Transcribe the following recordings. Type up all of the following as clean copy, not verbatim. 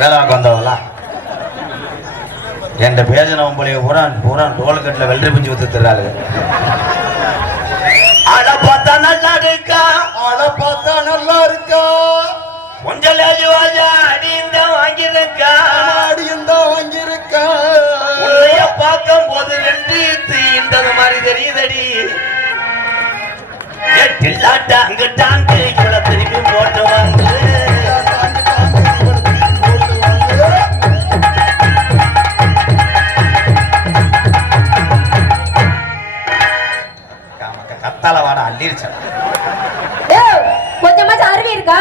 வேலை பார்க்க வந்தவங்களா என்கிட்ட பேசின உங்களைய பூரா பூரா டோல்கட்டில் வெள்ளரி பிஞ்சு ஊத்து தர்றாரு. ஆளை பார்த்தா நல்லா இருக்கா, ஆளை பார்த்தா நல்லா இருக்கா, கொஞ்சம் அடியுந்தா வாங்கியிருக்கா, அடியுந்தா வாங்கியிருக்கா, உன்னைய பார்க்கும் போது வென்று தீண்டது மாதிரி தெரியுதடி. எட்டில்லாட்டா அங்கிட்டாண்டு இவளை திருப்பி போட்டு வந்து கத்தால வாட அள்ளிருச்சா. கொஞ்சமாச்சும் அருவி இருக்கா?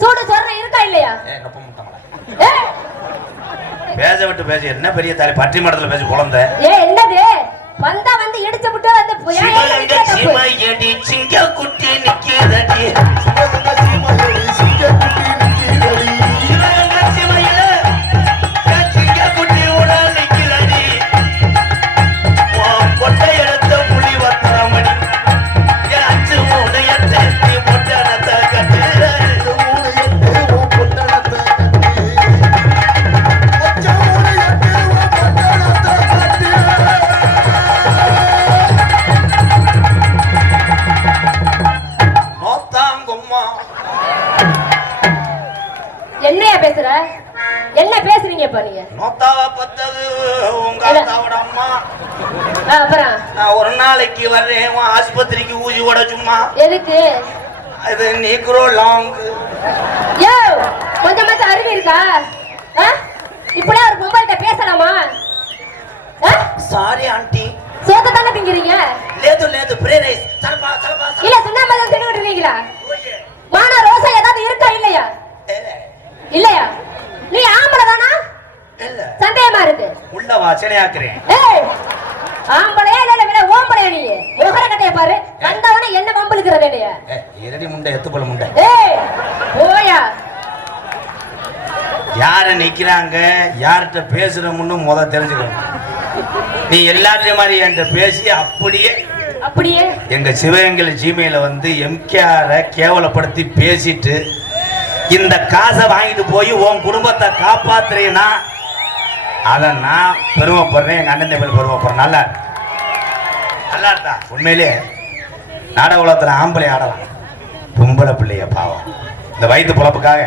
சூடு சொரண இருக்கா இல்லையா? பேச விட்டு பேச என்ன பெரிய தாலி பற்றி மடத்துல பேசி குழந்தை என்னது வந்தா வந்து இடிச்சு விட்டு வந்து சிங்க குட்டி நிக்கிறடி என்னையா பேசுற? என்ன பேசுறீங்க இப்ப நீங்க? நோத்தாவ பத்தது உங்க அத்தாவோட அம்மா. அப்புறம் நான் ஒரு நாளைக்கு வர்றேன் ஆஸ்பத்திரிக்கு ஊசி ஓட சும்மா. எதுக்கு? இது நீக்ரோ லாங். யோ கொஞ்சமாச்சும் அறிவு இருக்கா? இப்படியே ஒரு பொம்பளைட்ட பேசலாமா? Sorry aunty. சோத்த தானே திங்கிறீங்க? லேது லேது பிரேரைஸ் சலபா சலபா இல்ல சுண்ணாம்பு தான் தின்னுட்டு இருக்கீங்களா? மானா ரோசா ஏதாவது இருக்கா இல்லையா? இல்லையா? நீ ஆம்பளை தானா? இல்ல சந்தேகமா இருக்கு. உள்ள வாசனையாக்குறேன். ஏய் ஆம்பளையா இல்ல ஓம்பளையா நீ? முகர கட்டைய பாரு. வந்தவனே என்ன வம்பளுக்குற வேலையா? இரடி முண்டை எத்துப்பல முண்டை. ஏய் ஓயா யார நிக்கிறாங்க யார்கிட்ட பேசுறோம்னு முத தெரிஞ்சுக்கணும். நீ எல்லாத்தையும் மாதிரி என்கிட்ட பேசி அப்படியே எங்க சிவகங்கை ஜிமெயில வந்து எம்கேஆர கேவலப்படுத்தி பேசிட்டு இந்த காசை வாங்கிட்டு போய் உன் குடும்பத்தை காப்பாத்துறீன்னா அதை நான் பெருமைப்படுறேன். எங்க அண்ணன் பேர் பெருமைப்படுறேன். நல்லா இருக்கா? உண்மையிலே நாடக உலகத்துல ஆம்பளை ஆடலாம், பொம்பளை பிள்ளைய பாவம் இந்த வயிற்று பொழப்புக்காக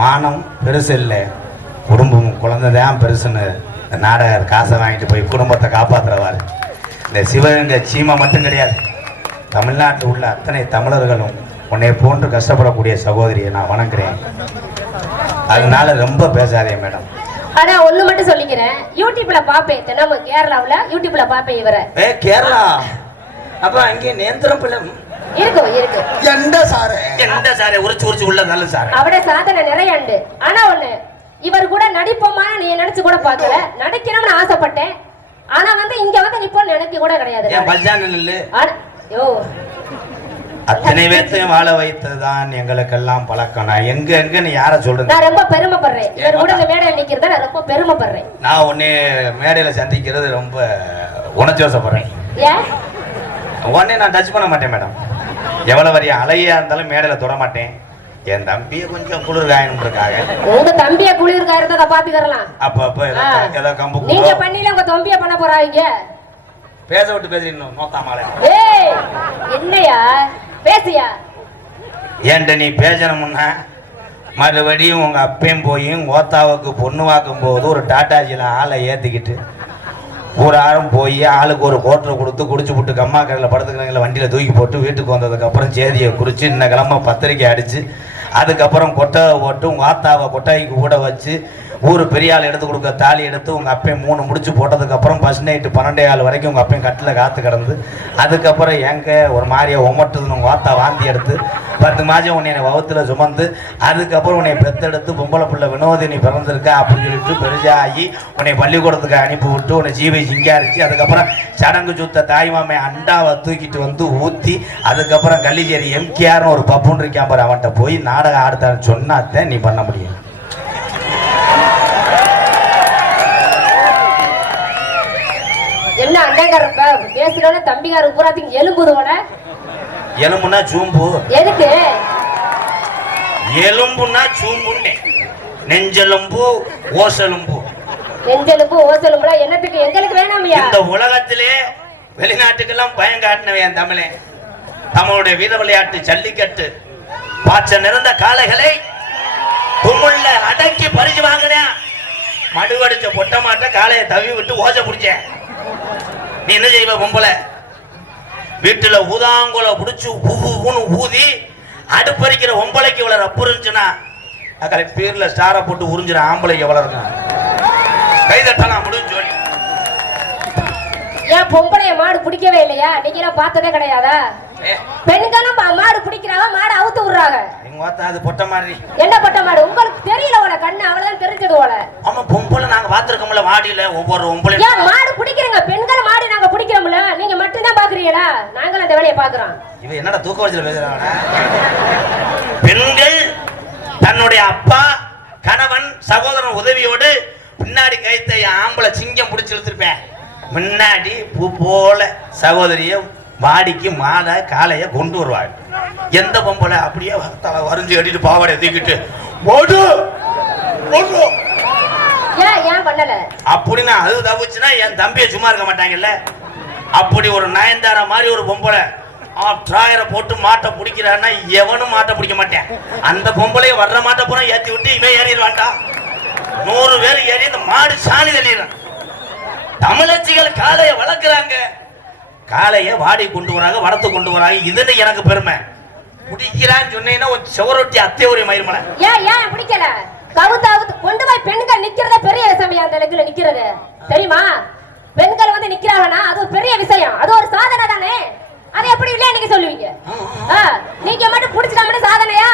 மானம் பெருசு இல்லை, குடும்பம் குழந்தைதான் பெருசுன்னு இந்த நாடகர் காசை வாங்கிட்டு போய் குடும்பத்தை காப்பாற்றுறவாரு. இந்த சிவகங்கை சீமை மட்டும் கிடையாது, தமிழ்நாட்டில் உள்ள அத்தனை தமிழர்களும் உன்னை போன்று கஷ்டப்படக்கூடிய சகோதரியை நான் வணங்குறேன். அதனால ரொம்ப பேசாதே மேடம். ஆனா ஒண்ணு மட்டும் சொல்லிக்கிறேன், யூடியூப்ல பாப்பேன், நம்ம கேரளாவுல யூடியூப்ல பாப்பேன் இவரை. கேரளா அப்ப அங்கே நேந்திரம் பிள்ளம் இருக்கு எந்த சாரை உரிச்சு உள்ள நல்ல சார் அவட சாதனை நிறைய உண்டு. ஆனா ஒண்ணு, இவர் கூட நடிப்போமா நீ நினைச்சு கூட பாக்கல. நடிக்கணும்னு ஆசைப்பட்டேன், ஆனா வந்து இங்க வந்து நிப்போம் நினைக்க கூட கிடையாது. அத்தனை பேர்த்தையும் வாழ வைத்ததுதான் எங்களுக்கெல்லாம் பழக்கம். நான் எங்கன்னு யார சொல்றேன். நான் ரொம்ப பெருமைப்படுறேன், இவர் கூட இந்த மேடையில் நிக்கிறத நான் ரொம்ப பெருமைப்படுறேன். நான் உன்னை மேடையில சந்திக்கிறது ரொம்ப உணர்ச்சிவசப்படுறேன். உடனே நான் டச் பண்ண மாட்டேன் மேடம். எவ்வளவு வரைய அழகியா இருந்தாலும் மேடையில தொட மாட்டேன். என் தம்பியை கொஞ்சம் குளிர் காயணுன்றதுக்காக. உங்க தம்பிய குளிர் காயறத பாத்துக்கறலாம். அப்ப ஏதோ கம்பு நீங்க பண்ணில உங்க தம்பிய பண்ண போறாங்க. பேச விட்டு பேசிடணும் நோத்தாமலே. ஏய் என்னையா பேசியா? ஏன்ட நீ பேசணும்னா மறுபடியும் உங்க அப்பையும் போய் ஓத்தாவுக்கு பொண்ணு வாக்கும் போது ஒரு டாட்டாஜில ஆளை ஏத்திக்கிட்டு ஒரு ஆளும் போய் ஆளுக்கு ஒரு கோட்டரை கொடுத்து குடிச்சு விட்டு கம்மா கடையில் படுத்துக்கிறவங்கள வண்டியில் தூக்கி போட்டு வீட்டுக்கு வந்ததுக்கப்புறம் சேதியை குறித்து இன்ன கிழமை பத்திரிக்கை அடித்து அதுக்கப்புறம் கொட்டை போட்டு உங்கள் ஆத்தாவை கொட்டாய்க்கு கூட வச்சு ஊர் பெரிய ஆள் எடுத்து கொடுக்க தாலி எடுத்து உங்கள் அப்பையும் 3 முடிச்சு போட்டதுக்கப்புறம் ஃபர்ஸ்ட் நைட்டு 12 வரைக்கும் உங்கள் அப்பையும் கட்டில் காத்து கிடந்து அதுக்கப்புறம் எங்கே ஒரு மாதிரியை ஒமட்டுதுன்னு உங்கள் வாத்தா வாந்தி எடுத்து 10 மாதம் உன்னை வகுத்தில் சுமந்து அதுக்கப்புறம் உன்னை பெத்தெடுத்து பொம்பளை பிள்ளை வினோதினி பிறந்திருக்க அப்படின்னு சொல்லிட்டு பெருசாகி உன்னை பள்ளிக்கூடத்துக்கு அனுப்பி விட்டு உன்னை ஜீவை சிங்காரிச்சு அதுக்கப்புறம் சடங்கு சுத்த தாய்மாமை அண்டாவை தூக்கிட்டு வந்து ஊற்றி அதுக்கப்புறம் கள்ளிச்சேரி எம்கேஆர்னு ஒரு பப்புன்னு இருக்கான் பாரு அவன்கிட்ட போய் நாடகம் ஆடுத்தான்னு சொன்னாத்தான் நீ பண்ண முடியும். என்ன அண்டங்கறப்ப பேசுறோட தம்பிகார ஊராத்திங்க எலும்புருவன எலும்புனா ஜூம்பு எதுக்கு எலும்புன்னா சூம்புன்னே, நெஞ்செலும்பு ஓசெலும்பு. நெஞ்செலும்பு ஓசெலும்புலாம் என்னத்துக்கு? எங்களுக்கு வேணாமையா? இந்த உலகத்திலே வெளிநாட்டுக்கெல்லாம் பயம் காட்டினவன் தமிழே. தமிழுடைய வீர விளையாட்டு ஜல்லிக்கட்டு பாச்ச நிறந்த காளைகளை தும்முள்ள அடக்கி பறிச்சு வாங்கினேன். மடுவடிச்ச பொட்ட மாட்ட காளையை தவி விட்டு ஓசை பிடிச்ச. நீ என்ன செய்வ? பொம்பளை வீட்டுல ஊதாங்குல புடிச்சு ஊதி அடுப்பறிக்கிற ஒம்பளைக்கு இவ்வளவு ரப்பு இருந்துச்சுன்னா அக்கறை பேர்ல ஸ்டாரை போட்டு உறிஞ்சிட ஆம்பளைக்கு எவ்வளவு இருக்கும்? கைதட்டலாம் முடிஞ்சு சொல்லி. ஏன் பொம்பளைய மாடு பிடிக்கவே இல்லையா? நீங்க எல்லாம் பார்த்ததே கிடையாதா? பெண்களும் மாடு பிடிக்கிறாங்க, மாடு அவுத்து விடுறாங்க. அது பொட்ட மாதிரி என்ன பொட்ட மாடு? உங்களுக்கு தெரியல ஓல கண்ணு, அவ்வளவுதான் தெரிஞ்சது ஓல. ஆமா பொம்பளை நாங்க பாத்துருக்கோம்ல வாடியில ஒவ்வொரு ஒம்பளை. ஏன் மாடு பிடிக்கிறீங்க? பெண்கள் மாடு நாங்க பிடிக்கிறோம்ல, நீங்க மட்டும் தான் பாக்குறீங்களா? நாங்களும் அந்த வேலையை பாக்குறோம். இவன் என்னடா தூக்க வச்சுல பேசுறாங்க? பெண்கள் தன்னுடைய அப்பா கணவன் சகோதரன் உதவியோடு பின்னாடி கைத்த ஆம்பளை சிங்கம் பிடிச்சி இழுத்துருப்பேன். முன்னாடி பூ போல சகோதரிய வாடிக்கு மாலை காலைய கொண்டு வருவாள். எந்த பொம்பளை அப்படியே தலை வரைஞ்சு கட்டிட்டு பாவாடை தூக்கிட்டு ஓடு ஓடு ஏன் பண்ணல அப்படின்னா அது தவிச்சுன்னா என் தம்பியை சும்மா இருக்க மாட்டாங்கல்ல. அப்படி ஒரு நயன்தாரா மாதிரி ஒரு பொம்பளை டிராயரை போட்டு மாட்டை பிடிக்கிறான்னா எவனும் மாட்டை பிடிக்க மாட்டேன். அந்த பொம்பளைய வர்ற மாட்டை பூரா ஏற்றி விட்டு இவன் ஏறிடுவான்டா. 100 பேர் ஏறி இந்த மாடு சாணி தள்ளிடுறான். தமிழச்சிகள் காளைய வளர்க்குறாங்க, காளைய வாடி கொண்டு வராங்க, வளர்த்து கொண்டு வராங்க. இதுன்னு எனக்கு பெருமை. பிடிக்கிறான்னு சொன்னீங்கன்னா ஒரு செவரொட்டி அத்தை ஒரு மயிர்மலை. ஏன் பிடிக்கல? கவுத்தாவது கொண்டு போய் பெண்கள் நிக்கிறத பெரிய விஷயம். அந்த இடத்துல நிக்கிறது தெரியுமா? பெண்கள் வந்து நிக்கிறாங்கன்னா அது ஒரு பெரிய விஷயம், அது ஒரு சாதனை தானே. அது எப்படி இல்லையா நீங்க சொல்லுவீங்க? நீங்க மட்டும் பிடிச்சிட்டா மட்டும் சாதனையா?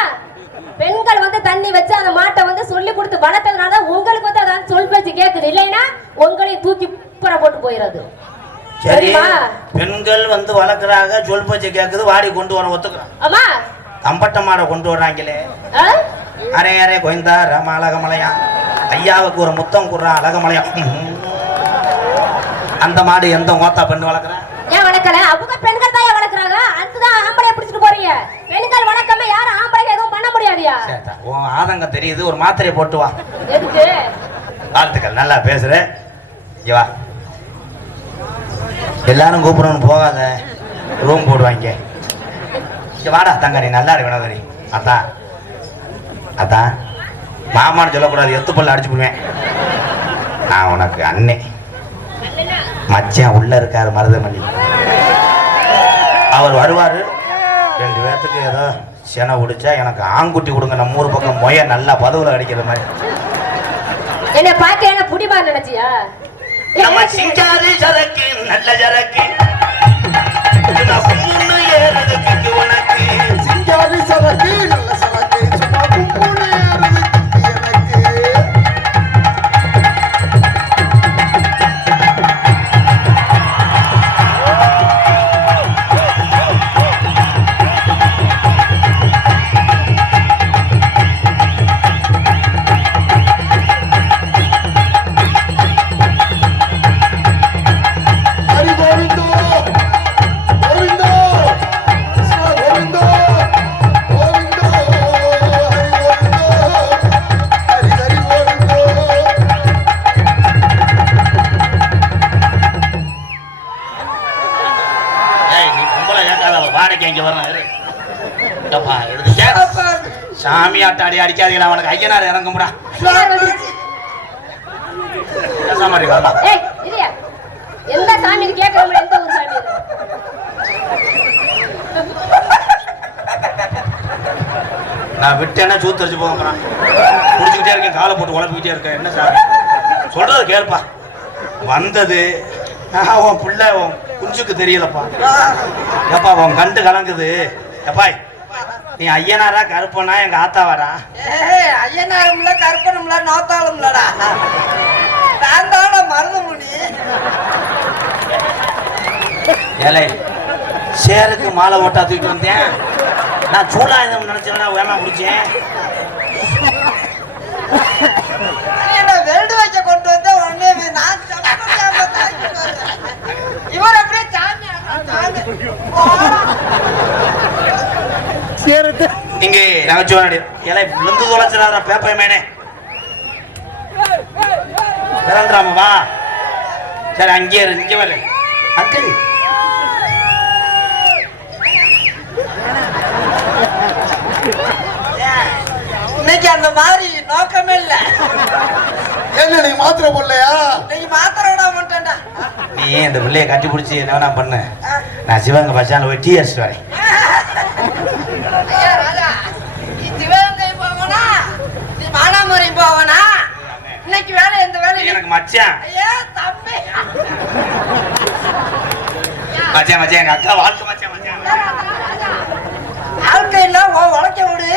பெண்கள் வந்து தண்ணி வச்சு அந்த மாட்டை வந்து சொல்லி கொடுத்து வளர்த்ததுனால உங்களுக்கு வந்து அதான் சொல் பேச்சு கேட்குது. இல்லைன்னா உங்களையும் தூக்கி புற போட்டு போயிடாது. சரிமா? பெண்கள் வந்து வளர்க்குறாங்க, சொல் பேச்சு கேட்குது, வாடி கொண்டு வர ஒத்துக்கிறோம். ஆமா தம்பட்ட மாடை கொண்டு வர்றாங்களே, அரே அரே கோயந்தா ராம அழகமலையா, ஐயாவுக்கு ஒரு முத்தம் குடுறான் அழகமலையா. அந்த மாடு எந்த ஓத்தா பெண் வளர்க்குறேன்? ஏன் வளர்க்கல? அவங்க பெண்கள் தான் வளர்க்குறாங்க. அதுதான் ஆம்பளைய பிடிச்சிட்டு போறீங்க. பெண்கள் வளர்க்காம யாரும் ஆம்பளைக்கு எதுவும் பண்ண முடியாதியா? உன் ஆதங்கம் தெரியுது, ஒரு மாத்திரையை போட்டு வா. எதுக்கு? வாழ்த்துக்கள், நல்லா பேசுற. இங்க வா. எல்லாரும் கூப்பிடணும் போகாத, ரூம் போடுவாங்க. இங்க வாடா தங்க, நீ நல்லா இருக்கு. அதான் அதான் மாமான்னு சொல்லக்கூடாது, எத்து பல்ல அடிச்சு போடுவேன். நான் உனக்கு அண்ணே, மச்சான் உள்ள இருக்காரு மருதமல்லி, அவர் வருவாரு. 2 பேர்த்துக்கு ஏதோ செனை உடிச்சா எனக்கு ஆங்குட்டி கொடுங்க. நம்ம ஊர் பக்கம் மொய நல்லா பதவுல அடிக்கிற மாதிரி. என்ன பார்க்க என்ன புடிமா நினைச்சியா? நம்ம சிங்காரி சரக்கு நல்ல சரக்கு ஏறதுக்கு உனக்கு சிங்காரி சரக்கு நல்ல சரக்கு சும்மா கும்புன்னு ஏறதுக்கு எனக்கு. சாமி ஆட்டாடி அடிக்காதீங்களா, அவனுக்கு ஐயனார் இறங்கும்டா. எந்த சாமி கேட்கணும்? எந்த ஒரு சாமி? நான் விட்டேன்னா சூத்தரிச்சு போகிறேன். குடிச்சுக்கிட்டே இருக்கேன், காலை போட்டு உழப்பிக்கிட்டே இருக்கேன். என்ன சாமி சொல்றது கேள்ப்பா. வந்தது உன் பிள்ளை உன் குஞ்சுக்கு தெரியலப்பா. எப்பா உன் கண்டு கலங்குது. எப்பா நீ ஐயனாரா கருப்பனா எங்க ஆத்தாவாரா? ஐயனாரும்ல கருப்பனும்ல நாத்தாளும்லடா. நான் தான மருதமுனி. ஏலே சேருக்கு மாலை ஓட்டா தூக்கிட்டு வந்தேன். நான் சூடாயுதம் நினைச்சேன்னா வேணா முடிச்சேன். வெல்டு வைக்க கொண்டு வந்த உடனே நான் இவர் அப்படியே சாமி சேரத்தை நீங்க நகைச்சுவை இலை விழுந்து தொலைச்சிடாத பேப்பர் மேனே பிறந்துடாம வா. சரி அங்கேயே இங்கே வரல அங்கிள். இன்னைக்கு அந்த மாதிரி நோக்கமே இல்ல. என்ன நீ மாத்திரை போடலையா? இன்னைக்கு மாத்திரை விட மாட்டேன்டா. நீ இந்த பிள்ளைய கட்டி பிடிச்சி என்ன வேணா பண்ண. நான் சிவகங்கை பஸ் ஸ்டாண்ட் போய் டீ அடிச்சுட்டு வரேன். ஐயா ராஜா, நீ சிவகங்கை போவனா நீ மானாமரி போவனா? இன்னைக்கு வேலை எந்த வேலை எனக்கு மச்சான். ஐயா தம்பி மச்சான் மச்சான் எங்க அக்கா வாழ்க்கை மச்சான் மச்சான். வாழ்க்கை இல்ல உழைக்க விடு.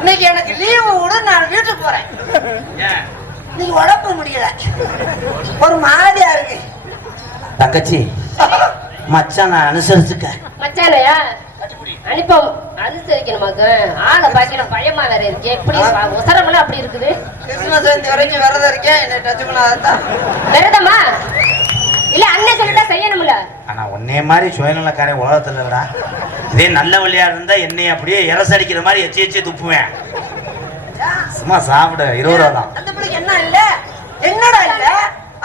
இன்னைக்கு எனக்கு லீவு விடு, நான் வீட்டுக்கு போறேன். ஏன் இன்னைக்கு உடம்பு முடியல, ஒரு மாதிரியா இருக்கு. தங்கச்சி மச்சான் நான் அனுசரிச்சுக்க. மச்சானையா அனுப்போம் அனுசரிக்கணுமாக்கு. ஆளை பாக்கிற பயமா வேற இருக்கு. எப்படி உசரமெல்லாம் அப்படி இருக்குது. கிருஷ்ண ஜெயந்தி வரைக்கும் விரதம் இருக்கேன். என்னை டச் பண்ணாதான் விரதமா இல்ல அண்ணன் சொல்லிட்டா செய்யணும்ல. ஆனா உன்னே மாதிரி சுயநலக்காரன் உலகத்துல இல்லடா. இதே நல்ல வழியா இருந்தா என்னை அப்படியே இரசடிக்கிற மாதிரி எச்சி எச்சி துப்புவேன். சும்மா சாப்பிட 20 ரூபா தான். அந்த பிள்ளைக்கு என்ன இல்ல? என்னடா இல்ல?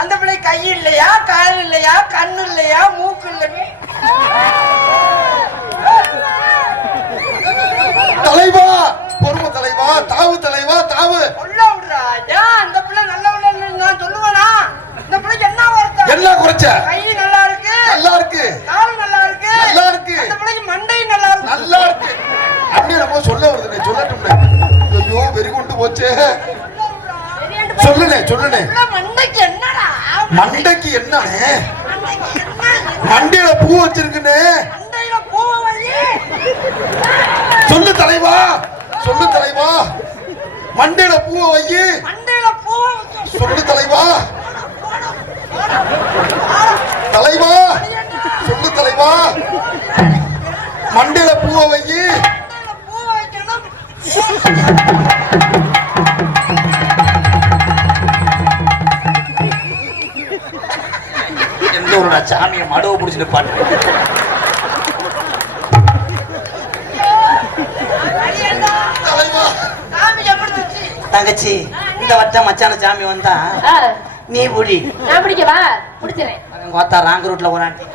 அந்த பிள்ளை கை இல்லையா, கால் இல்லையா, கண்ணு இல்லையா, மூக்கு இல்லையா? தலைவா, பொறுமை தலைவா, தாவு தலைவா, தாவு. உள்ள விடுறா. ஏன் அந்த பிள்ளை நல்ல உள்ள நான் சொல்லுவேனா? இந்த பிள்ளைக்கு என்ன வருத்தம்? என்ன குறைச்ச? கை நல்லா இருக்கு, நல்லா இருக்கு, கால் நல்லா இருக்கு, நல்லா இருக்கு. அந்த பிள்ளைக்கு மண்டை நல்லா இருக்கு, நல்லா இருக்கு. அப்படியே நம்ம சொல்ல வருதுனே, சொல்லட்டும்னே. ஐயோ வெறி கொண்டு போச்சே. சொல்லுனே சொல்லுனே. மண்டைக்கு என்னடா? மண்டைக்கு என்னனே? மண்டைக்கு என்ன? மண்டையில பூ வச்சிருக்குனே. மண்டையில பூவை வை. சொல்லு தலைவா, சொல்லு தலைவா. மண்டையில பூவை வை. மண்டையில பூவை வைக்க சொல்லு தலைவா. தலைவா சொல்லு தலைவா. மண்டையில பூவை வை. மண்டையில பூவை வைக்கணும். எந்த ஒரு சாமியை மடுவை பிடிச்சிட்டு பாட்டு. தலைவா சாமி எப்படி வச்சு? தங்கச்சி இந்த வட்டம் மச்சான சாமி வந்தா நீ புடி. நான் பிடிக்கவா? பிடிச்சிடறேன். கோத்தா ராங் ரூட்ல ஒரு ஆண்டி.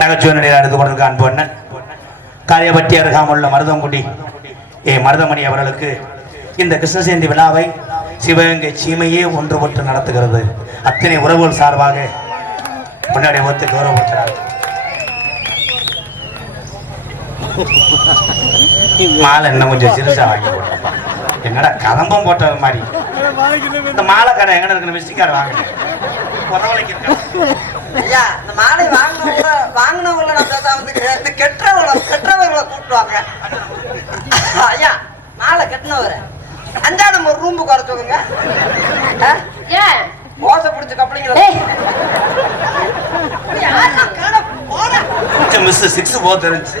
நகைச்சுவனுடைய அடுத்து கொண்டிருக்க அன்பு அண்ணன் காரியப்பட்டி அருகாமுள்ள மருதங்குடி மருதமணி அவர்களுக்கு இந்த கிருஷ்ண ஜெயந்தி விழாவை சிவகங்கை சீமையே ஒன்றுபட்டு நடத்துகிறது. அத்தனை உறவுகள் சார்பாக முன்னாடி ஒத்து கௌரவப்படுத்துகிறார். மாலை இன்னும் கொஞ்சம் சிறுசா வாங்கி போடுறப்பா. என்னடா கதம்பம் போட்ட மாதிரி. இந்த மாலை கடை எங்க இருக்கு? மிஸ்டிக்கார் வாங்க. ஐயா, இந்த மாலை வாங்கினவங்கள நான் பேசாம இந்த கெட்டவர்களை கூப்பிடுவாங்க. ஐயா, மாலை கெட்டினவரை அஞ்சாடம் ஒரு ரூம்பு குறைச்சவங்க ஏன் மோசை பிடிச்ச கப்பலிங்கிற மிஸ் 6 போ தெரிஞ்சு.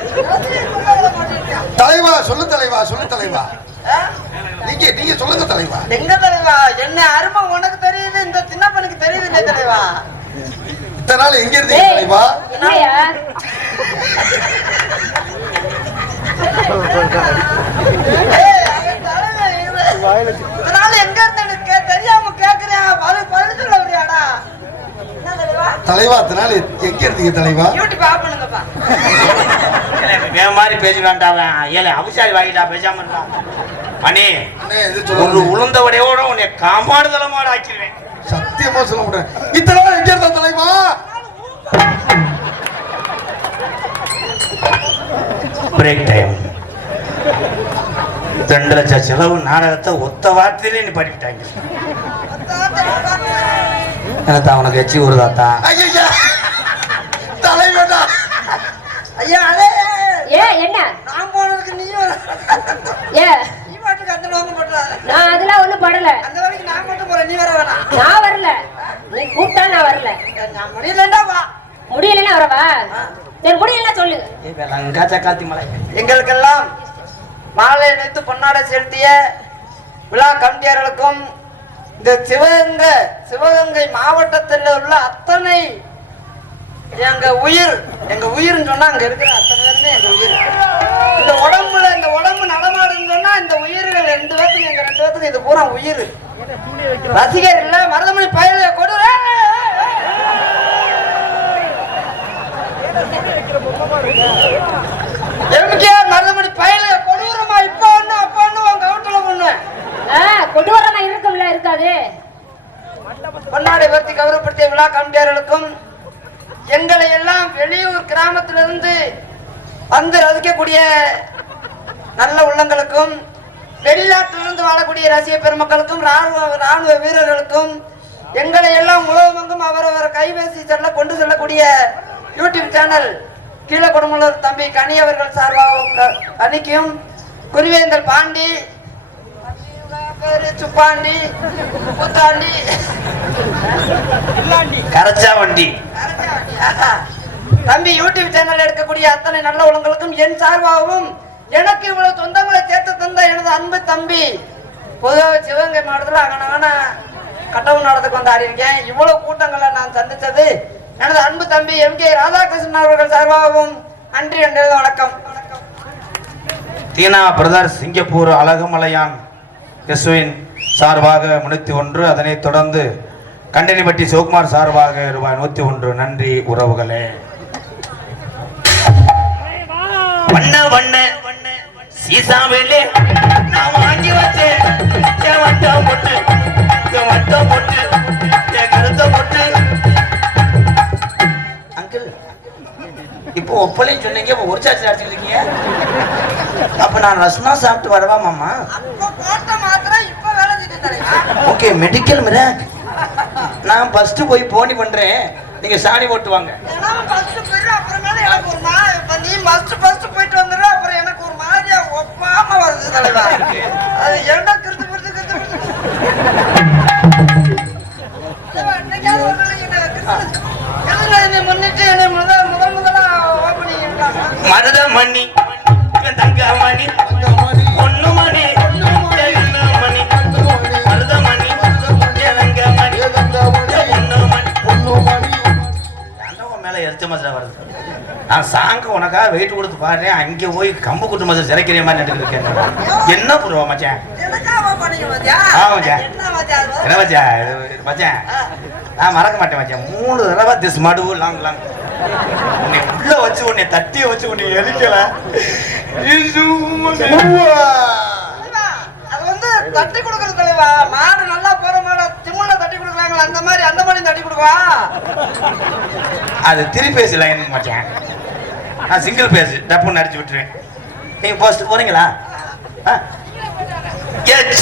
தலைவா சொல்லு தலைவா, சொல்லு தலைவா. நீங்க சொல்லுங்க தலைவா. எங்க தலைவா? என்ன அருமை உனக்கு தெரியுது, இந்த சின்ன பொண்ணுக்கு தெரியுது இல்ல தலைவா? இத்தனை நாள் எங்க இருந்தீங்க தலைவா? என்னையா இதனால எங்க இருந்து எனக்கு தெரியாம கேக்குறேன். பதில் சொல்ல வரியாடா? என்ன தலைவா? தலைவா இத்தனை நாள் எங்க இருந்தீங்க தலைவா? யூடியூப் ஆஃப் பண்ணுங்கப்பா. வேற மாதிரி பேசினான்டாவ. ஏல அபிஷாரி வாங்கிட்டா பேசாம இருந்தா. மணி அண்ணே, இது ஒரு சொல்லுங்க. உளுந்த வடையோட உன்னை காம்பாடு தலைமாடு ஆக்கிடுவேன். சத்தியமா சொல்ல முடியும். இத்தனை நாள் எங்க இருந்தா தலைவா? Break time. 2 லட்சம் செலவு நாடகத்தை ஒத்த வார்த்தையிலே நீ படிக்கிட்டாங்க. எனக்கு அவனுக்கு எச்சி ஊருதாத்தா. ஐயா தலைவா. ஐயா அதே என்ன நான் போனதுக்கு நீயும் நீ பாட்டுக்கு அந்த வாங்க போட்டாத. நான் அதெல்லாம் ஒண்ணும் படல. அந்த வரைக்கும் நான் மட்டும் போறேன், நீ வர வேணாம். நான் வரல. நீ கூப்பிட்டா நான் வரல. நான் முடியலண்டா வா. முடியலன்னா வரவா? சரி முடியலன்னா சொல்லுங்க. எங்களுக்கெல்லாம் மாலை அணிவித்து பொன்னாடை செலுத்திய விழா கமிட்டியாளர்களுக்கும் இந்த சிவகங்கை மாவட்டத்தில் உள்ள அத்தனை எங்க உயிர்னு சொன்னா அங்க இருக்கிற அத்தனை பேருமே எங்க உயிர். இந்த உடம்பு நடமாடுன்னு சொன்னா இந்த உயிர்கள் 2 பேத்துக்கு எங்க 2 பேத்துக்கு இது பூரா உயிர். ரசிகர் இல்ல மருதமணி பயல கொடுற எம்ஜிஆர் மருதமணி பயல கொடுறமா இப்ப ஒண்ணு அப்ப ஒண்ணு உங்க அவுட்ல ஒண்ணு கொடூரமா இருக்கும்ல இருக்காது. பொன்னாடை வர்த்தி கௌரவப்படுத்திய விழா கமிட்டியாளர்களுக்கும் எங்களை எல்லாம் வெளியூர் கிராமத்திலிருந்து வந்து ரசிக்கக்கூடிய நல்ல உள்ளங்களுக்கும் வெளிநாட்டிலிருந்து வாழக்கூடிய ரசிக பெருமக்களுக்கும் ராணுவ வீரர்களுக்கும் எங்களை எல்லாம் உலகமெங்கும் அவரவர் கைபேசி கொண்டு செல்லக்கூடிய யூடியூப் சேனல் கீழே கொடுமலூர் தம்பி கனி அவர்கள் சார்பாக கனிக்கும் குருவேந்தல் பாண்டி சுப்பாண்டி புத்தாண்டி கரைச்சா வண்டி தம்பி யூடியூப் சேனல் எடுக்கக்கூடிய அத்தனை நல்ல உள்ளங்களுக்கும் என் சார்பாகவும் எனக்கு இவ்வளவு சொந்தங்களை சேர்த்து தந்த எனது அன்பு தம்பி பொதுவாக சிவகங்கை மாவட்டத்தில் அங்கன கட்டவு நாடத்துக்கு வந்து ஆடி இருக்கேன். இவ்வளவு கூட்டங்களை நான் சந்தித்தது எனது அன்பு தம்பி MK ராதாகிருஷ்ணன் அவர்கள் சார்பாகவும் நன்றி என்றது. வணக்கம். தீனா பிரதர் சிங்கப்பூர் அழகுமலையான் யசுவின் சார்பாக 301. அதனைத் தொடர்ந்து கண்டனிப்பட்டி சிவகுமார் சார்பாக ரூபாய் 101. நன்றி உறவுகளே. வண்ண வண்ண சீசாவிலே நான் வாங்கி வச்சேன் வட்டம் போட்டு வட்டம் போட்டு கருத்தை போட்டு. அங்கிள் இப்போ ஒப்பலையும் சொன்னீங்க, இப்போ ஒரு சார்ஜ் அடிச்சுக்கிறீங்க. அப்ப நான் ரஸ்மா சாப்பிட்டு வரவா மாமா? ஓகே, மெடிக்கல் மிராக். நான் ஃபர்ஸ்ட் போய் போனி பண்றேன், நீங்க சாணி ஓட்டுவாங்க. நீ ஃபர்ஸ்ட் போயிட்டு வந்துடுற, அப்புறம் எனக்கு ஒரு மாதிரியா ஒப்பாம வருது தலைவா. அது என்ன கிருத்து முன்னிட்டு என்னை முதலா ஓப்பனிங் மருதமணி தங்கமணி பொண்ணு மணி மணி மருதமணி மேல எரிச்ச மசாலா வருது. நான் சாங்க உனக்காக வெயிட் கொடுத்து பாரு, அங்கே போய் கம்பு குட்டு மசாலா சிறைக்கிற மாதிரி நடந்துருக்கேன். என்ன புருவா மச்சான்? என்ன மச்சான் நான் மறக்க மாட்டேன் மச்சான். 3 தடவை திஸ் மடுவு லாங் லாங் உன்னை உள்ள வச்சு உன்னை தட்டி வச்சு உன்னை எரிக்கல. அது வந்து தட்டி கொடுக்கறது தலைவா. மாடு நல்லா போற மாடு திமுல தட்டி கொடுக்குறாங்களா, அந்த மாதிரி தட்டி கொடுவா. அது திருப்பேசி லைன் மச்சான். நான் சிங்கிள் பேஸ் டப்புன்னு அடிச்சு விட்டுருவேன். நீங்க போஸ்ட் போறீங்களா?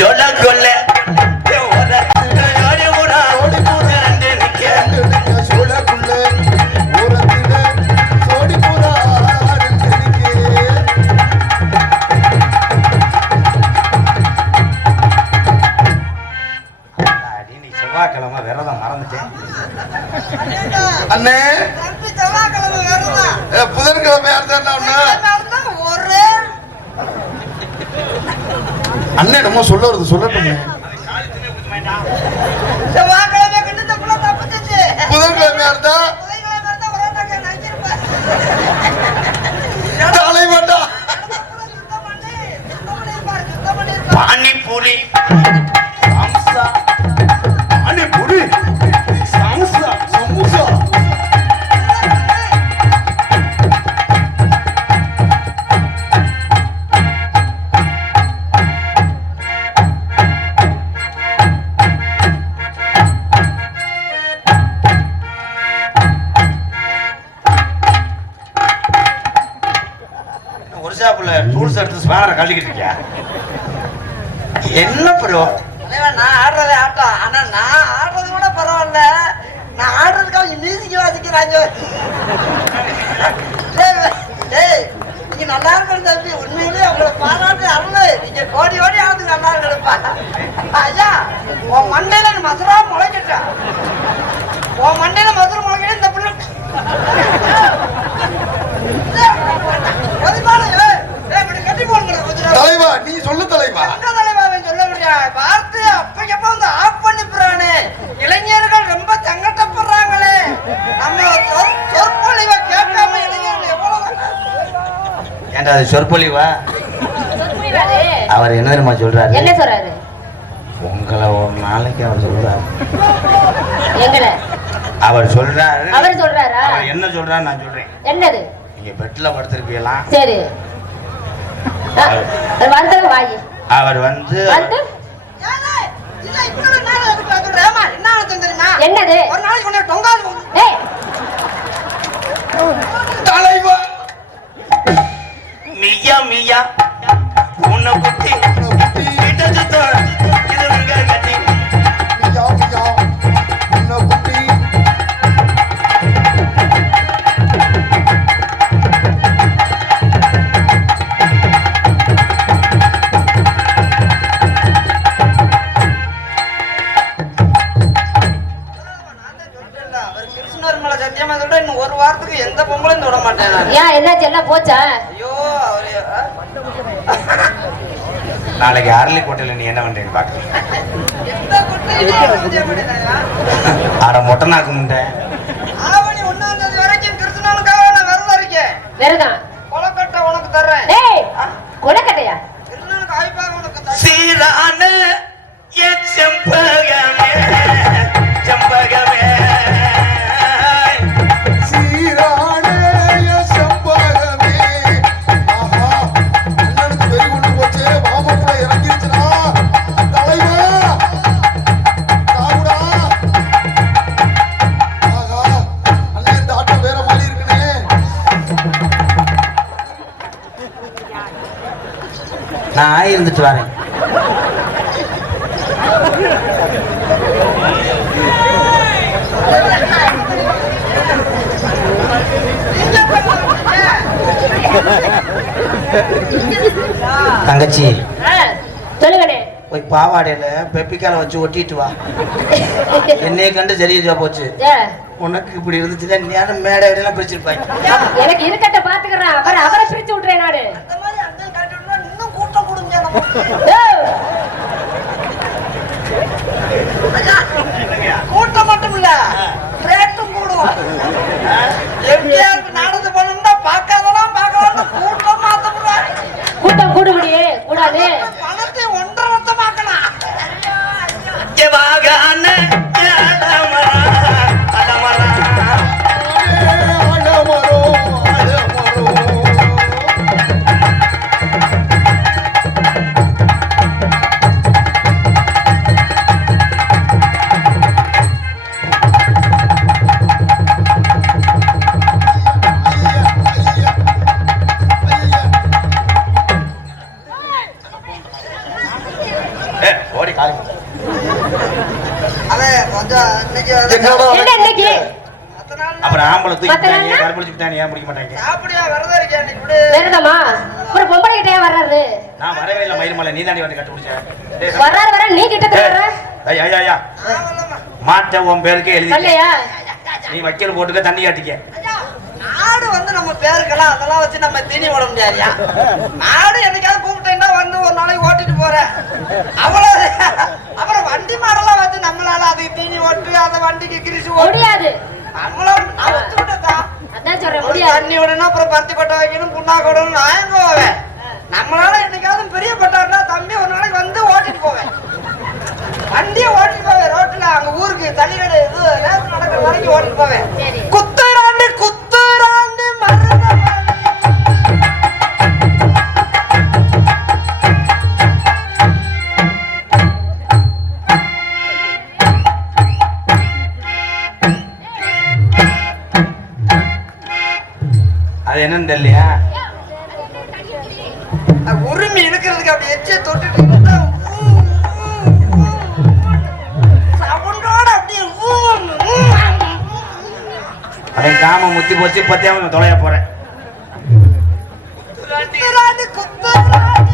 சொல்ல கொல்ல செவ்வாய்க்கிழமை விரதம் மறந்துட்டேன் அண்ணே. புதன்கிழமை அண்ணே நம்ம சொல்ல வருது சொல்லட்டும். புதன்கிழமை இருந்தா பானிபூரி சம்சா பானிபூரி சம்சா சமோசா டூல்ஸ் எடுத்து ஸ்பேனரை கழிக்கிட்டு இருக்கியா? என்ன ப்ரோ? நான் ஆடுறதே ஆட்டம். ஆனா நான் ஆடுறது கூட பரவாயில்ல, நான் ஆடுறதுக்காக மியூசிக் வாசிக்கிறாங்க. நீங்க நல்லா இருக்கணும் தம்பி, உண்மையிலேயே உங்களை பாராட்டு அருள். நீங்க கோடி ஆகுது நல்லா இருக்கணும்ப்பா. ஐயா உன் மண்டையில மசுரா முளைக்கட்டா, உன் மண்டையில மசுரா முளைக்கிட்டு இந்த பிள்ளை தலைவா நீ சொல்லு தலைவா. சொல்ல முடியாது வார்த்தை அப்பக்கப்ப வந்து ஆஃப் பண்ணி போறானே. இளைஞர்கள் ரொம்ப சங்கடப்படுறாங்களே. நம்ம ஏன்டா அது சொற்பொழிவா? புரியுறாரு? அவர் என்ன தெரியுமா சொல்றாரு? என்ன சொல்றாரு? உங்களை ஒரு நாளைக்கு அவர் சொல்றாரு. எங்கட அவர் சொல்றாரு. அவர் சொல்றாரா? அவர் என்ன சொல்றாரு நான் சொல்றேன். என்னது? நீங்க பெட்ல படுத்திருப்பீங்களா? சரி. வந்தது வாயி. அவர் வந்து என்னது? ஒரு நாளைக்கு ஒண்ணு தொங்காது. ஏய், தலைவா மியா மியா உன்னை குத்தி விட்டது தோற இது உங்க கட்டி. மியா மியா உன்னை குட்டி சத்தியமா சொல்றேன், இன்னும் ஒரு வாரத்துக்கு எந்த பொம்பளையும் தொட மாட்டேன் நான். ஏன் என்னாச்சு? எல்லாம் போச்சா? ஐயோ அவரு நாளைக்கு அரளிக்கோட்டையில நீ என்ன பண்றீங்க பாக்குறேன். எந்த குட்டையும் அரை மொட்டை நாக்கு முண்டை. ஆவணி 1ஆம் தேதி வரைக்கும் கிருஷ்ணனுக்காக நான் விரதம் இருக்கேன். வேறதான். கொலக்கட்டை உனக்கு தர்றேன். ஏய், கொலக்கட்டையா? கிருஷ்ணனுக்கு ஆய்ப்பாக உனக்கு தர்றேன். சீரான என் செம்பகமே செம்பகமே சீரான செம்பகமே. ஆஹா, அண்ணனுக்கு வெறி கொண்டு போச்சே, வாமப்புல இறங்கிருச்சுடா. தலைவா தாவுடா. ஆஹா, அண்ணன் இந்த ஆட்டம் வேற மாதிரி இருக்குனே. நான் ஆயிருந்துட்டு வரேன். தங்கச்சி சொல்லுங்கண்ணே. போய் பாவாடையில பெப்பிக்கால வச்சு ஒட்டிட்டு வா. என்னைய கண்டு சரியா போச்சு. உனக்கு இப்படி இருந்துச்சுன்னா நேரம் மேடை எல்லாம் பிரிச்சிருப்பாங்க. எனக்கு இருக்கட்ட பாத்துக்கிறேன். அவரை பிரிச்சு விட்டுறேன் நானு. அந்த மாதிரி அண்ணன் கட்டி விட்டா இன்னும் கூட்டம் கொடுங்க நமக்கு. ஏய், கூட்டம் மட்டும் இல்ல, ரேட்டும் கூடும். எம்ஜிஆருக்கு நடந்து போனோம்னா பார்க்காதெல்லாம் பார்க்கலாம். கூட்டம் மாத்தப்படுறாரு. கூட்டம் கூடுபடியே கூடாது. பணத்தை ஒன்றரை வருத்தமாக்கலாம். அழமரோ அழமரோ. ஓடி காலி. அவன் கொஞ்சம் இன்னைக்கு வந்து என்னடா என்ன இன்னைக்கு? மத்த நாள் அப்புறம் ஆம்பளை தூக்கி மத்த விட்டாங்க, நாள்னா? கருப்பிடிச்சு விட்டாங்க, ஏன் பிடிக்க மாட்டாங்க? அப்படியா விரதம் இருக்கேன் இன்னைக்கு விடு. வேறதாமா? அப்புறம் பொம்பளை கிட்டே வர்றாரு. நான் வரவே இல்லை மயில்மலை, நீ தாண்டி வந்து கட்டுப்பிடிச்ச. வர்றாரு நீ கிட்ட வர்ற. ஐயா ஆவலம்மா. மாட்ட உன் பேருக்கே எழுதி இல்லையா? நீ வைக்கல் போட்டுக்க, தண்ணி காட்டிக்க. ஐயா, மாடு வந்து நம்ம பேருக்கெல்லாம் அதெல்லாம் வச்சு நம்ம தீனி விட முடியாதுயா. மாடு என்னைக்காவது கூப்பிட்டேன்னா வந்து ஒரு நாளைக்கு ஓட்டிட்டு போறேன் அவ்வளவு. அப்புறம் வண்டி மாடெல்லாம் வச்சு நம்மளால அதுக்கு தீனி ஓட்டு அந்த வண்டிக்கு கிரிசு ஓட்டு முடியாது. நம்மளும் நான் ஒத்து விட்டதா. அதான் சொல்றேன், ஒரு முடியாது. தண்ணி விடணும், அப்புறம் பருத்தி கொட்டை வைக்கணும், புண்ணாக்கு விடணும். நான் எங்க போவேன்? நம்மளால என்னைக்காவது பெரிய பட்டாருன்னா தம்பி ஒரு நாளைக்கு வந்து ஓட்டிட்டு போவேன். வண்டியை ஓட்டிட்டு போவேன் ரோட்ல. அங்க ஊருக்கு தண்ணி கடை இது ரேஸ் நடக்கிற வரைக்கும் ஓட்டிட்டு போவேன். சரி. குத்துராண்டு குத்துராண்டு மருதமணி. அது என்னன்னு தெரியலையா? உரிமை இருக்கிறதுக்கு அப்படி எச்சே தொட்டுட்டு இருந்தா சவுண்டோட அப்படியே அவன் காம முத்தி போச்சு, பத்தியாம தொலைய போறேன். குத்துராண்டு குத்துராண்டு.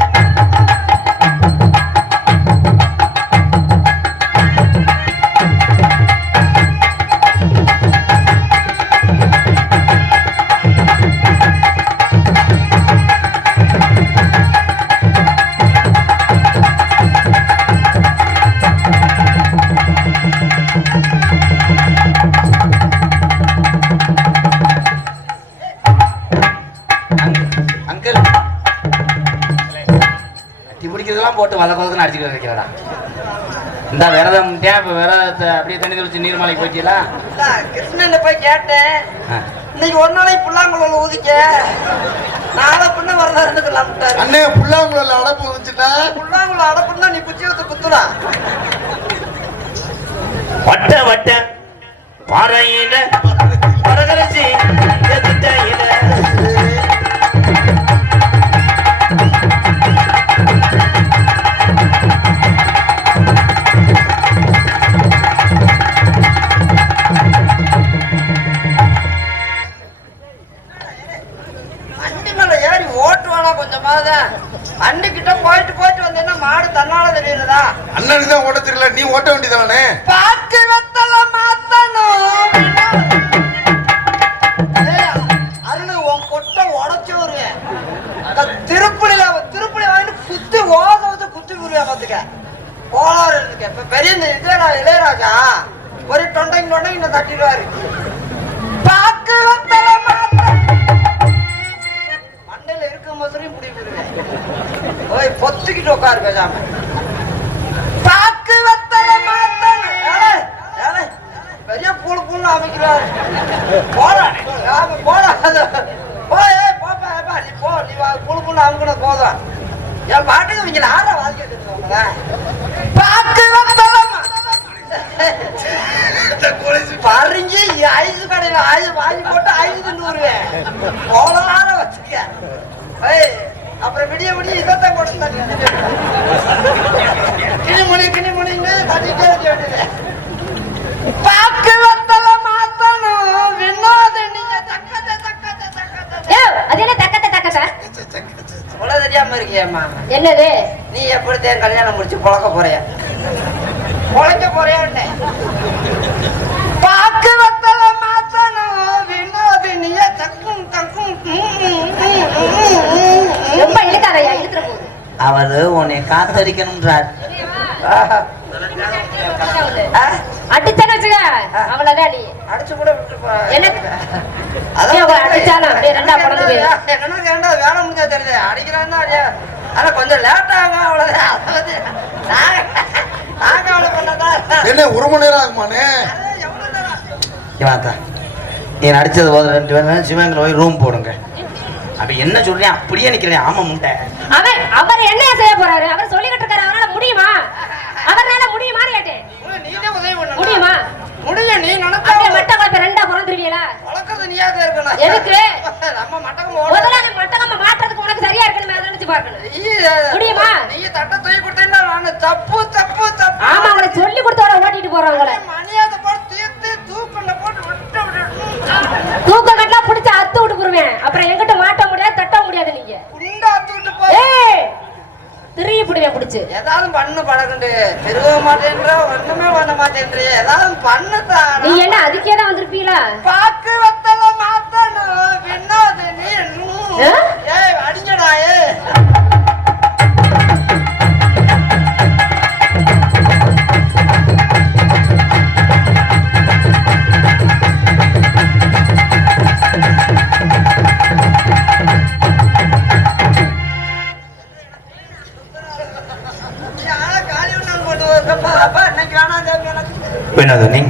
கட்டி பிடிக்கிறதெல்லாம் போட்டு வள கொலக்குன்னு அடிச்சுக்கிட்டு இருக்கிறடா. இந்த விரதம் இப்ப விரதத்தை அப்படியே தண்ணி தெளிச்சு நீர்மலைக்கு போயிட்டீங்களா? கிருஷ்ணன் போய் கேட்டேன், இன்னைக்கு ஒரு நாளைக்கு புல்லாங்குழல் ஊதிக்க, நாளை பின்ன வரதா இருந்துக்கலாம். அண்ணே புல்லாங்குழல் அடப்பு வந்துச்சுட்டா, புல்லாங்குழல் அடப்புன்னா நீ குச்சி வச்சு குத்துடா. வட்ட வட்ட பாறையில பரகரசி எதிர்த்தையில வண்டி மேல ஏறி ஓட்டுவானா கொஞ்சமாவது. வண்டி கிட்ட போயிட்டு போயிட்டு வந்தேன்னா மாடு தன்னால தெரியுறதா? அண்ணனுக்கு தான் ஓட்ட தெரியல, நீ ஓட்ட வேண்டியதானே. பாக்கு வெத்தல மாத்தணும். அருணு உன் கொட்டை உடச்சு வருவேன். திருப்பலி வாங்கிட்டு குத்தி ஓத வந்து குத்தி வருவேன். பாத்துக்க கோளாறு இருக்கு. இப்ப பெரிய இளையராஜா ஒரு தொண்டைங்க தட்டிடுவாரு. பாக்கு வெத்தல மாத்தணும். மண்டையில இருக்க மோசரையும் புடி விடுவேன். ஓய் பொத்துக்கிட்டு உட்காரு பேசாம. பாக்கு வெத்தல மாத்தணும். பெரிய பூளு பூன்னு அமைக்கிறாரு. போடா போடா போப்பா நீ போ. நீ பூளு பூன்னு அமைக்கணும் போதும். என் பாட்டுக்கு இவங்க ஆற வாழ்க்கை பாக்கு வெத்தல பாருங்க. ஐஸ் கடையில ஐஸ் வாங்கி போட்டு ஐஸ் நூறுவேன் போலார வச்சுக்க. அப்புறம் விடிய இதத்தான் போட்டு கிணிமொழின்னு தட்டிட்டே வேண்டியது. பாக்கு வத்தல மாத்தணும். வினோத நீங்க உலக தெரியாம இருக்கியம்மா. என்னது? நீ எப்படித்தான் கல்யாணம் முடிச்சு பொழக்க போறிய? பொழைக்க போறியான்னு பாக்கு வத்தல மாத்தணும். வினோத நீங்க தக்கும் தக்கும் ரொம்ப இழுக்காதையா, இழுத்துற போகுது. அவரு உன்னை காத்தடிக்கணும்ன்றார். அடிச்சான்னு வச்சுக்க அவ்வளவுதான். நீ அடிச்சு கூட விட்டு எனக்கு அடிச்சாலும் அப்படியே ரெண்டா பறந்து போய் என்ன வேலை முடிஞ்சா தெரியுது. அடிக்கிறான்னு அடியா. ஆனா கொஞ்சம் லேட் ஆகும் அவ்வளவுதான். நாங்க அவ்வளவு பண்ணதான் என்ன 1 மணி நேரம் ஆகுமானே. நீ அடிச்சது போது 2 பேரும் சிவகங்கை போய் ரூம் போடுங்க. அப்ப என்ன சொல்றேன் அப்படியே நிக்கிறேன். ஆமா முண்டை அவர் என்ன செய்ய போறாரு? அவர் சொல்லிக்கிட்டு இருக்காரு. அவரால முடியுமா? அவரால முடியுமான்னு கேட்டேன். நீனே உதவி பண்ண முடியுமா? முடியும். நீ நினைச்சா மட்ட குழப்ப ரெண்டா பிறந்துருவீங்களா? வளர்க்கறது நீயாதான் இருக்கணும். எதுக்கு? நம்ம மட்டகம் முதல்ல மட்டகம்மா மாட்டுறதுக்கு உனக்கு சரியா இருக்குன்னு அதை நினைச்சு பார்க்கணும். முடியுமா? நீ தட்டை தூக்கி கொடுத்தீங்கன்னா நான் தப்பு தப்பு தப்பு. ஆமா, அவங்களை சொல்லி கொடுத்தவரை ஓட்டிட்டு போறவங்கள மணியாத போட்டு தீர்த்து தூக்கல போட்டு விட்டு தூக்க கட்டலாம் பிடிச்சு அத்து விட்டு போடுவேன். அப்புறம் எங்கிட்ட மாட்ட முடியாது, தட்ட முடியாது. நீங்க குண்டா அத்து விட்டு போ. திரும்பி பிடிவேன் பிடிச்சு. ஏதாவது பண்ணு பழகுண்டு. திரும்ப மாட்டேன்ற ஒண்ணுமே பண்ண மாட்டேன்ற. ஏதாவது பண்ணுதா? நீ என்ன அதுக்கே தான் வந்திருப்பீங்களா? பாக்கு வத்தல மாத்தணும். வினோத நீ அடிங்கடா. நீ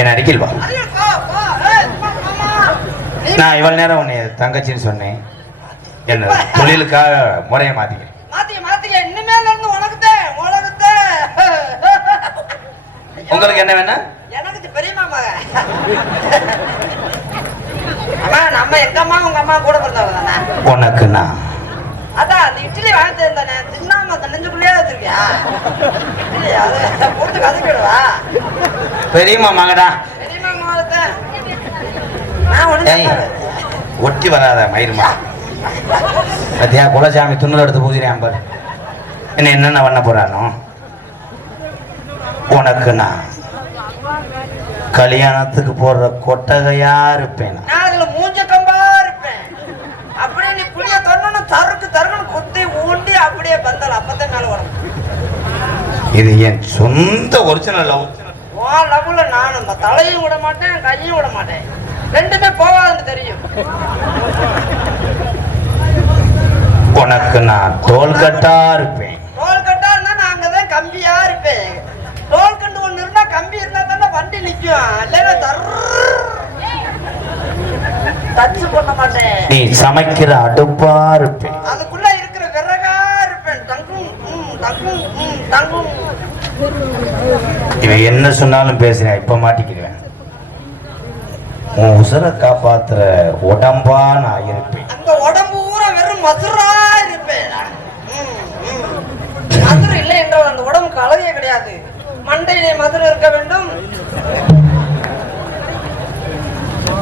என்ன அடிக்கல் வா. நான் இவ்வளவு நேரம் உன்னை தங்கச்சின்னு சொன்னேன். என்ன தொழிலுக்காக முறையை மாத்திக்கிறேன். இனிமேல இருந்து உங்களுக்கு என்ன வேணா? எனக்கு பெரியம்மா மகன். நம்ம எங்க அம்மா உங்க அம்மா கூட பிறந்தவங்க தானே. உனக்கு நான் அதான் அந்த இட்லி வாங்கி தானே தின்னாம நெஞ்சுக்குள்ளேயே வச்சிருக்கியா? இட்லி அதை போட்டு கதைக்கிடுவா. பெரியம்மா மகடா. பெரியம்மா மகத்தை நான் ஒண்ணு ஒட்டி வராத மயிருமா. பத்தியா குலசாமி துண்ணல் எடுத்து பூஜிறேன் பாரு. என்ன என்னென்ன பண்ண போறானோ. உனக்கு நான் கல்யாணத்துக்கு போடுற கொட்டகையா இருப்பேன். நான் அதுல மூஞ்ச கம்பா இருப்பேன். அப்படியே நீ புளிய தொண்ணு தருக்கு தருன்னு குத்தி ஊண்டி அப்படியே பந்தல. அப்பதான் மேல வரும். இது என் சொந்த ஒரிஜினல் லவ். லவ்ல நானும் தலையும் விட மாட்டேன், கையும் விட மாட்டேன். ரெண்டுமே போவாதுன்னு தெரியும். உனக்கு நான் தோள்கட்டா இருப்பேன். டோல் கட்டா இருந்தா நான் அங்கதான் கம்பியா இருப்பேன். டோல் கண்டு ஒண்ணு இருந்தா கம்பி இருந்தா தானே வண்டி நிக்கும். இல்லைன்னா டச் பண்ண மாட்டேன். நீ சமைக்கிற அடுப்பா இருப்பேன். அதுக்குள்ள இருக்கிற விறகா இருப்பேன். தங்கும் தங்கும் தங்கும். இவன் என்ன சொன்னாலும் பேசுறேன், இப்ப மாட்டிக்கிறேன். உன் உசுரை காப்பாத்துற உடம்பா நான் இருப்பேன். அந்த உடம்பு ஊரா வெறும் மதுரா இருப்பேன். மதுரை இல்லை என்றால் அந்த உடம்புக்கு அழகே கிடையாது. மண்டையிலே மதுரை இருக்க வேண்டும்.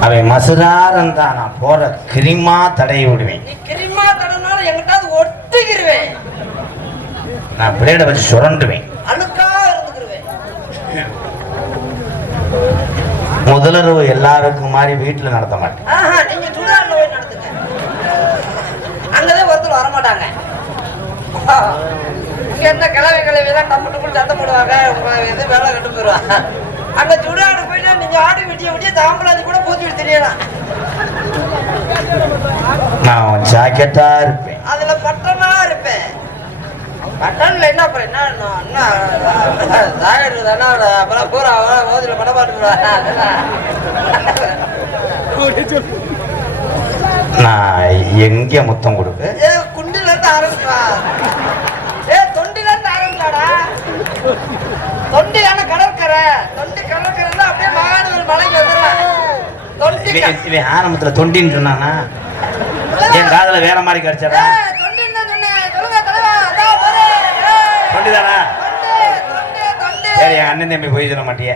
அவன் மசுராரன் தான், நான் போற கிரிமா தடை விடுவேன். நீ கிரிமா தடனால எங்கிட்டாவது ஒட்டிக்கிருவேன். நான் பிளேட வச்சு சுரண்டுவேன். அழுக்கா இருந்துக்கிருவேன். முதலுறவு எல்லாருக்கும் மாதிரி வீட்டுல நடத்த மாட்டேன். நீங்க சுடாரில் போய் நடத்துங்க. அங்கதான் ஒருத்தர் வரமாட்டாங்க. இங்க இருந்த கிளவி தான் டப்பு டப்புன்னு சத்தம் போடுவாங்க. இது வேலை கட்டு போயிருவாங்க. அங்க சுடாடு போயிட்டா நீங்க ஆடு விட்டிய தாம்பலாது கூட பூச்சி தெரியலாம். நான் ஜாக்கெட்டா இருப்பேன். அதுல பட்டனா இருப்பேன். பட்டன்ல என்ன அப்புறம் என்ன அப்புறம் பூரா ஓதில படப்பாட்டு. நான் எங்க முத்தம் கொடுப்பேன்? குண்டில இருந்து ஆரம்பிச்சா தொண்டில இருந்து ஆரம்பிச்சாடா. தொண்டியான கடற்கரை. தொண்டி கடற்கரை அப்படியே மகானவர் மலைக்கு வந்துடலாம். தொண்டி ஆரம்பத்துல தொண்டின்னு சொன்னானா? என் காதுல வேற மாதிரி கிடைச்சாடா. தொண்டிதானா? சரி, என் அண்ணன் தம்பி போய் சொல்ல மாட்டியே.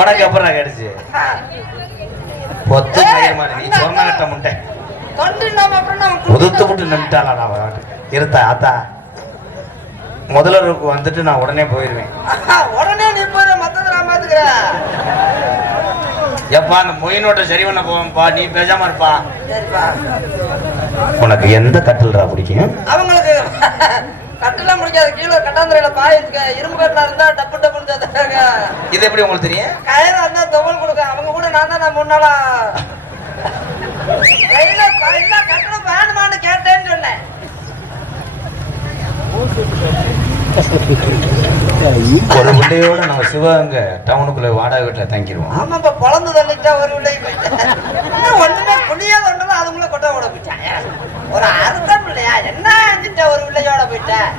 உனக்கு அப்புறம் கிடைச்சு பொத்து நீ சொன்ன கட்ட முட்டை உதுத்து விட்டு நின்ட்டாளா? இருத்தா ஆத்தா முதல்வருக்கு வந்துட்டு நான் உடனே போயிருவேன். உடனே நீ போயிரு. மத்தது நான் பாத்துக்கிறேன். எப்பா அந்த மொயினோட்ட சரி பண்ண போவோம்ப்பா, நீ பேசாம இருப்பா. சரிப்பா. உனக்கு எந்த கட்டில்ரா பிடிக்கும்? அவங்களுக்கு கட்டெல்லாம் முடிக்காது. கீழே கட்டாந்துறையில பாயிருக்கு. இரும்பு கட்டில இருந்தா டப்பு டப்புன்னு இது எப்படி உங்களுக்கு தெரியும்? கயிறு இருந்தா தொவல் கொடுக்க. அவங்க கூட நான் முன்னாளா கட்டணம் வேணுமான்னு கேட்டேன்னு சொன்னேன். ஒரு பிள்ளையோட நம்ம சிவகங்கை டவுனுக்குள்ள வாடகை வீட்டுல தங்கிடுவோம். ஆமா, இப்ப குழந்தை தள்ளிட்டா ஒரு பிள்ளை போயிட்டேன். ஒண்ணுமே புள்ளியாத ஒன்றும் அதுக்குள்ள கொட்ட ஓட போயிட்டாங்க. ஒரு அர்த்தம் இல்லையா? என்ன செஞ்சுட்ட ஒரு பிள்ளையோட போயிட்டேன்.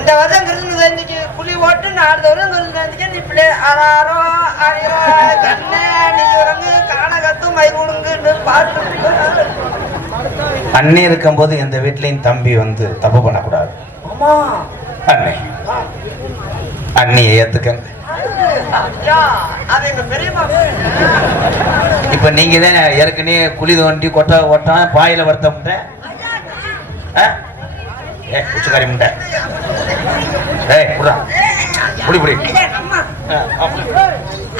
இந்த வருஷம் கிருஷ்ண ஜெயந்திக்கு புலி ஓட்டு, அடுத்த வருஷம் கிருஷ்ண ஜெயந்திக்கு நீ பிள்ளை ஆறாரோ ஆயிரோ கண்ணே நீ உறங்கு காணகத்து மயிர்குடுங்குன்னு பாட்டு. அண்ணே இருக்கும் போது எந்த வீட்லயும் தம்பி வந்து தப்பு பண்ணக்கூடாது. ஆமா அண்ணே அண்ணியை ஏத்துக்கங்க. அது எங்க பெரியம்மா. இப்ப நீங்க தான் ஏற்கனவே குழி தோண்டி கொட்டை ஓட்டான் பாயில வருத்த முட்டை உச்சக்காரி முட்டை. புடா புடி புடி.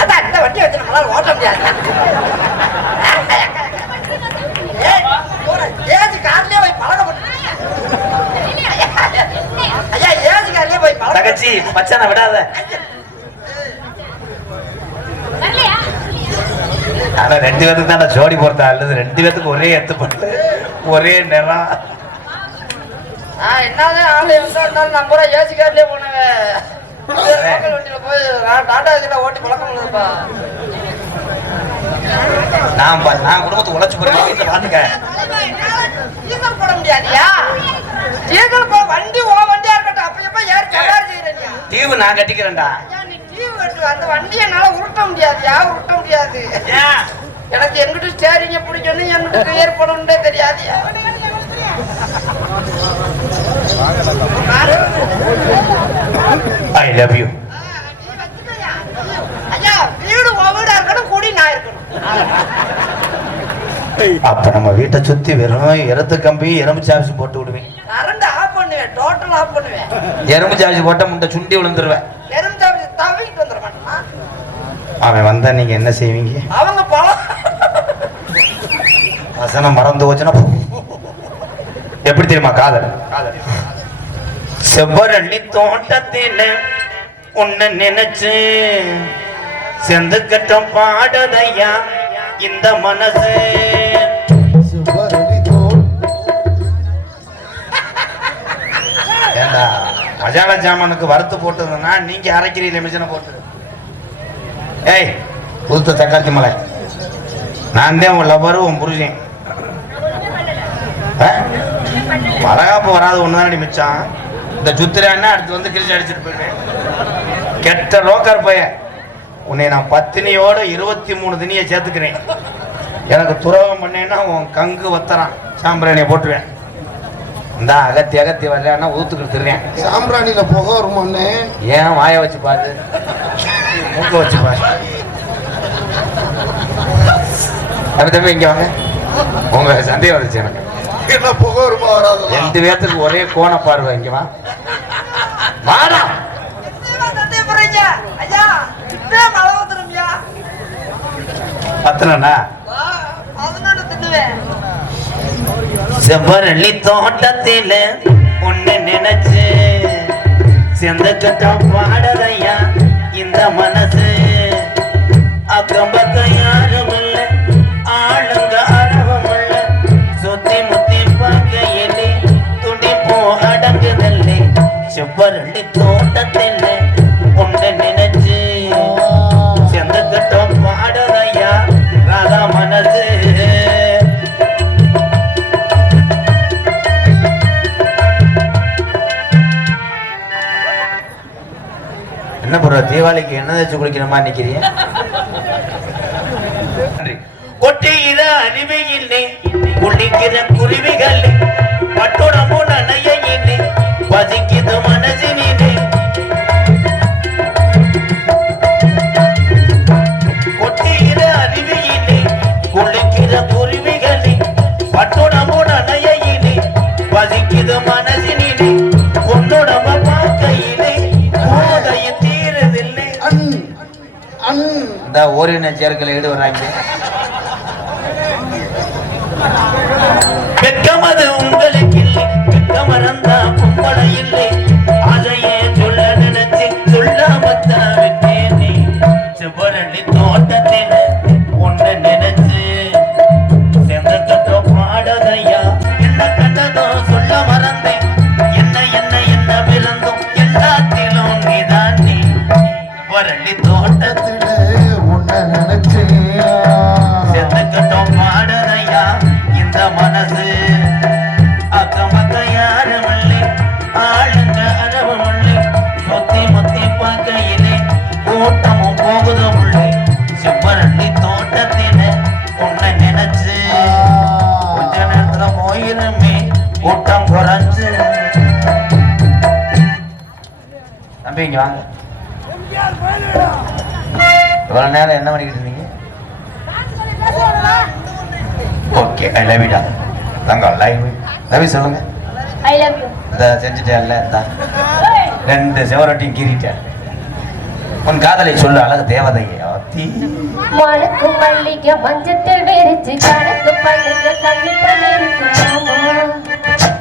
அதான் இந்த வண்டி வச்சு நம்மளால ஓட்ட முடியாது. ஏஜ் கார்லயே போய் பழகப்பட்டு ஐயா, ஏஜ் கார்லயே போய் பழக. தகச்சி பச்சனை விடாத. ஆனா 2 பேருக்கு தான் ஜோடி போறதா அல்லது 2 பேத்துக்கு ஒரே எத்து போட்டு ஒரே நேரம். என்னதான் ஆளு இருந்தாலும் நான் பூரா ஏஜ் கார்லயே போனேன். வண்டியில போய் டாடா இதுல ஓட்டி பழக்கம் இல்லப்பா. நான் குடும்பத்தை உழைச்சு போறேன். வீட்டுல பாத்துக்க டீசல் போட முடியாதியா? டீசல் போ வண்டி ஓ வண்டியா இருக்கட்டும். அப்ப எப்ப யார் சவாரி செய்யறீங்க? தீவு நான் கட்டிக்கிறேன்டா. நீ டீவ் கட்டு. அந்த வண்டியை என்னால உருட்ட முடியாதியா? உருட்ட முடியாது. எனக்கு எங்கிட்ட ஸ்டேரிங்க பிடிக்கணும், எங்கிட்ட கிளியர் பண்ணணும்னே தெரியாதியா? I love you. ஐயா, வீடு வீடா இருக்கணும், கூடி நான் இருக்கணும். அப்ப நம்ம வீட்டை சுத்தி வெறும் எருத்து கம்பி எறும்பு சாவிச்சு போட்டு விடுவேன். கரண்ட் ஆஃப் பண்ணுவேன். டோட்டல் ஆஃப் பண்ணுவேன். எறும்பு சாவிச்சு போட்ட முட்டை சுண்டி விழுந்துருவேன். எறும்பு சாவிச்சு தவிக்கிட்டு வந்துட மாட்டேன்னா? அவன் வந்தா நீங்க என்ன செய்வீங்க? அவங்க பழம் வசனம் மறந்து போச்சுன்னா எப்படி தெரியுமா? காதல் செவ்வரளி தோட்டத்தில உன்னை நினைச்சு செந்து கட்டம் பாடதையா இந்த மனசு. செவ்வரளி தோட்டத்திலே மசாலா ஜாமானுக்கு வறுத்து போட்டதுன்னா நீங்க அரைக்கிறீங்க மிஷினை போட்டு. ஏய் புதுத்த தக்காளி மலை, நான் தான் உன் லவ்வரு, உன் புருஷன். வளகாப்பு வராது ஒண்ணுதான் மிச்சம். இந்த சுத்திரான்னா அடுத்து வந்து கிழிச்சு அடிச்சுட்டு போயிட்டேன். கெட்ட ரோக்கர் பைய, உன்னை நான் 10 தினியோட 23 தினியை சேர்த்துக்கிறேன். எனக்கு துரோகம் பண்ணேன்னா உன் கங்கு வத்தறான் சாம்பிராணியை போட்டுருவேன். இந்த அகத்தி அகத்தி வரலன்னா ஊத்துக்கிட்டு திருவேன். சாம்பிராணியில புகை வருமானே? ஏன் வாய வச்சு பாரு, மூக்க வச்சு பாரு. அப்படி தம்பி இங்க வாங்க, உங்க சந்தேகம் வந்துச்சு எனக்கு. என்ன புகை வருமா வராது? 2 பேத்துக்கு ஒரே கோண பார்வை. இங்க வா வாடா. பத்தனா செவ்வரளி தோட்டத்தில ஒண்ணு நினைச்சு செந்தக்கட்ட பாடதையா இந்த மனசு. அக்கம் பக்கம் யாரும் இல்ல, ஆளுங்க அரவம் இல்ல, சுத்தி முத்தி பார்க்கையிலே துடிப்போ அடங்குதல்லே. செவ்வரளி தோட்டத்தில ஒண்ணு நினைச்சு செந்தக்கட்ட பாடதையா ராதா மனசு. என்ன ப்ரோ தீபாவளிக்கு என்ன தேய்ச்சி குளிக்கணுமா நிக்கிறீங்க? கொட்டியில அருவியில்லை குளிக்கிற குருவிகள் பட்டோடமோ நனையில்லை பசிக்குது மனசினிலே. கொட்டியில அருவியில்லை குளிக்கிற குருவிகள் பட்டோடமோ நனையில்லை பசிக்குது மனசினிலே. பொன்னோடம பார்க்கையிலே போதையும் தீரதில்லை. இந்த ஓரின சேர்க்கல ஈடுபடுறாங்க. வெட்கமது உங்களுக்கு இல்லை, வெட்கமறந்தா பொம்பளை இல்லை. அதையே சொல்ல நினைச்சு சொல்லாமத்தான் விட்டேனே. செவ்வரளி தோட்டத்தில ஒண்ணு நினைச்சு செந்தக்கட்டோ பாடதையா என்ன கண்டதோ சொல்ல மறந்தேன். என்ன என்ன என்ன பிறந்தும் எல்லாத்திலும் நீதான் நீ. வரளி தோட்டத்தில் செந்தக்கட்டும் பாடதையா இந்த மனசு. அக்கமக்க யாரும் இல்லை, ஆளுங்க அரவம் இல்லை, முத்தி முத்தி பார்க்கையிலே கூட்டமும் போகுதும் இல்லை. செவ்வரளி தோட்டத்தில உன்னை நினைச்சு கொஞ்ச நேரத்துல போயிருமே கூட்டம் குறைஞ்சு. தம்பி இங்க வாங்க. இவ்வளவு நேரம் என்ன பண்ணிக்கிட்டு இருந்தீங்க? ஓகே ஐ லவ் யூ டா. தங்க லவ் யூ சொல்லுங்க. ஐ லவ் யூ. இத செஞ்சுட்டேன்ல, இந்த 2 செவரட்டியும் கீறிட்டேன். உன் காதலை சொல்லு அழகு தேவதையே. ஆத்தி மணக்கு மல்லிகை மஞ்சத்தில் வெறிச்சு கணக்கு பண்ணுங்க கண்ணி பண்ணிருக்கு.